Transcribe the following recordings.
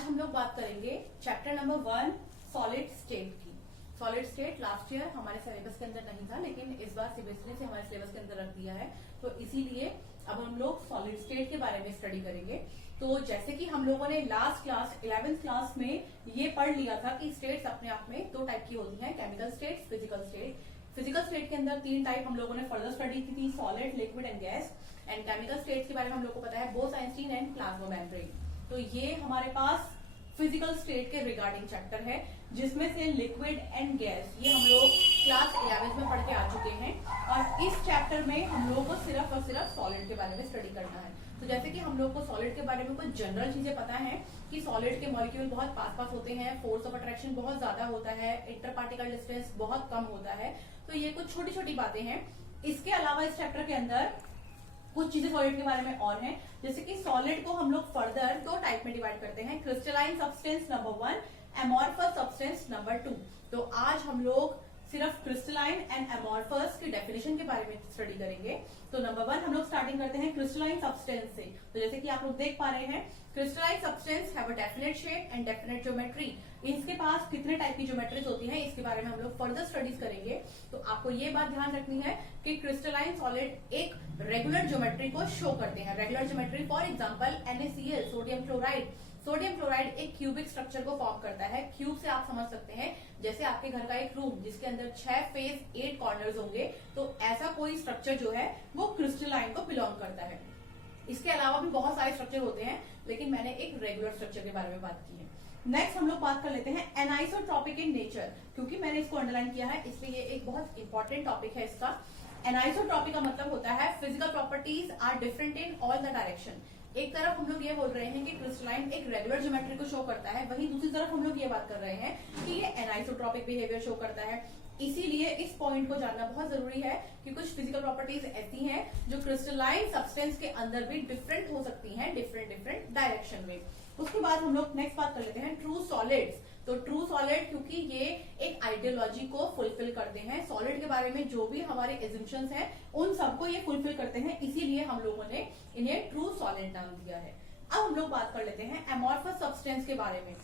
आज हम लोग बात करेंगे चैप्टर नंबर 1 सॉलिड स्टेट की। सॉलिड स्टेट लास्ट ईयर हमारे सिलेबस के अंदर नहीं था, लेकिन इस बार सीबीएसई से हमारे सिलेबस के अंदर रख दिया है, तो इसीलिए अब हम लोग सॉलिड स्टेट के बारे में स्टडी करेंगे। तो जैसे कि हम लोगों ने लास्ट क्लास 11th क्लास में ये पढ़ लिया था कि स्टेट्स अपने आप में दो टाइप की होती हैं, chemical states, physical state. Physical state के अंदर तीन टाइप हम लोगों ने फर्दर स्टडी की थी, solid, liquid and gas. And chemical states के बारे में हम लोग को पता है बोस-आइंस्टीन एंड प्लाज्मा मेम्ब्रेन। तो ये हमारे पास फिजिकल स्टेट के रिगार्डिंग चैप्टर है, जिसमें से लिक्विड एंड गैस ये हम लोग क्लास 11 में पढ़ के आ चुके हैं। और इस चैप्टर में हम लोगों को सिर्फ और सिर्फ सॉलिड के बारे में स्टडी करना है। तो जैसे कि हम लोग को सॉलिड के बारे में कुछ जनरल चीजें पता है कि सॉलिड के मॉलिक्यूल बहुत पास पास होते हैं, फोर्स ऑफ अट्रैक्शन बहुत ज्यादा होता है, इंटर पार्टिकल डिस्टेंस बहुत कम होता है। तो ये कुछ छोटी छोटी बातें हैं। इसके अलावा इस चैप्टर के अंदर कुछ चीजें सॉलिड के बारे में और हैं, जैसे कि सॉलिड को हम लोग फर्दर दो टाइप में डिवाइड करते हैं, crystalline substance number 1, amorphous substance number 2। तो आज हम लोग सिर्फ क्रिस्टलाइन एंड एमॉर्फस की डेफिनेशन के बारे में स्टडी करेंगे। तो नंबर 1 हम लोग स्टार्टिंग करते हैं क्रिस्टलाइन सब्सटेंस से। तो जैसे कि आप लोग देख पा रहे हैं, crystalline substance have a definite shape and definite geometry. इसके पास कितने टाइप की ज्योमेट्रीज होती हैं, इसके बारे में हम लोग फर्दर स्टडीज करेंगे। तो आपको ये बात ध्यान रखनी है कि क्रिस्टलाइन सॉलिड एक रेगुलर ज्योमेट्री को शो करते हैं। Regular geometry for example NaCl, sodium chloride. Sodium chloride एक क्यूबिक स्ट्रक्चर को फॉर्म करता है। क्यूब से आप समझ सकते हैं जैसे आपके घर का एक रूम जिसके अंदर 6 फेस 8 कॉर्नर्स होंगे, तो ऐसा कोई स्ट्रक्चर जो है वो क्रिस्टलाइन को बिलोंग करता है। इसके अलावा भी बहुत सारे स्ट्रक्चर होते हैं, लेकिन मैंने एक रेगुलर स्ट्रक्चर के बारे में बात की है। नेक्स्ट हम लोग बात कर लेते हैं एनाइसोट्रॉपिक इन नेचर। क्योंकि मैंने इसको अंडरलाइन किया है इसलिए ये एक बहुत इंपॉर्टेंट टॉपिक है इसका। एनाइसोट्रॉपिक का मतलब होता है physical properties are different in all the direction. एक तरफ हम लोग ये बोल रहे हैं कि क्रिस्टलाइन एक रेगुलर ज्योमेट्री को शो करता है, वहीं दूसरी तरफ हम लोग ये बात कर रहे हैं कि ये एनाइसोट्रॉपिक बिहेवियर शो करता है। इसीलिए इस पॉइंट को जानना बहुत जरूरी है कि कुछ फिजिकल प्रॉपर्टीज ऐसी हैं जो क्रिस्टलाइन सब्सटेंस के अंदर भी डिफरेंट हो सकती हैं, डिफरेंट डायरेक्शन में। उसके बाद हम लोग नेक्स्ट बात कर लेते हैं ट्रू सॉलिड्स। तो ट्रू सॉलिड, क्योंकि ये एक आइडियोलॉजी को फुलफिल करते हैं, सॉलिड के बारे में जो भी हमारे एज्यूम्पशंस हैं उन सबको ये फुलफिल करते हैं, इसीलिए हम लोगों ने इन्हें ट्रू सॉलिड नाम दिया है। अब हम लोग बात कर लेते हैं एमॉर्फस सब्सटेंस के बारे में।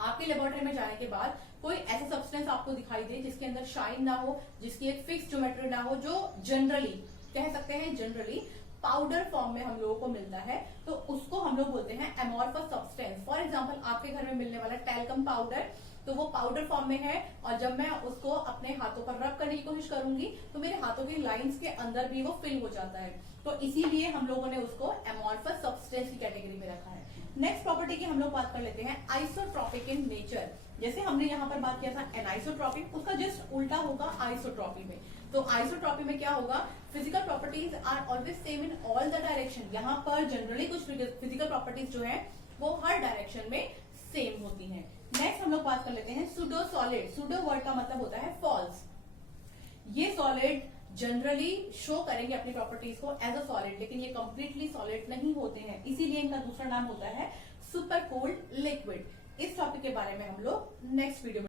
आपकी लेबोरेटरी में जाने के बाद कोई ऐसा सब्सटेंस आपको दिखाई दे जिसके अंदर शाइन ना हो, जिसकी एक फिक्स ज्योमेट्री ना हो, जो जनरली कह सकते हैं जनरली पाउडर फॉर्म में हम लोगों को मिलता है, तो उसको हम लोग बोलते हैं एमॉर्फस सब्सटेंस। फॉर एग्जांपल आपके घर में मिलने वाला टैल्कम पाउडर, तो वो पाउडर फॉर्म में है, और जब मैं उसको अपने हाथों पर रब करने की कोशिश करूंगी तो मेरे हाथों की लाइंस के अंदर भी वो फिल हो जाता है। तो इसीलिए हम लोगों ने उसको एमॉर्फस सब्सटेंस की कैटेगरी में रखा है। नेक्स्ट प्रॉपर्टी की हम लोग बात कर लेते हैं आइसोट्रॉपिक इन नेचर। जैसे हमने यहाँ पर बात किया था एनाइसोट्रॉपिक, उसका जस्ट उल्टा होगा आइसोट्रॉपी में। तो आइसोट्रॉपी में क्या होगा, physical properties are always same in all the direction. यहाँ पर जनरली कुछ फिजिकल प्रॉपर्टीज जो है वो हर डायरेक्शन में सेम होती हैं। नेक्स्ट हम लोग बात कर लेते हैं सूडो सॉलिड। सूडो वर्ड का मतलब होता है फॉल्स। ये सॉलिड जनरली शो करेंगे अपनी प्रॉपर्टीज को एज अ सॉलिड, लेकिन ये कंप्लीटली सॉलिड नहीं होते हैं, इसीलिए इनका दूसरा नाम होता है सुपर कोल्ड लिक्विड। इस टॉपिक के बारे में हम लोग नेक्स्ट वीडियो में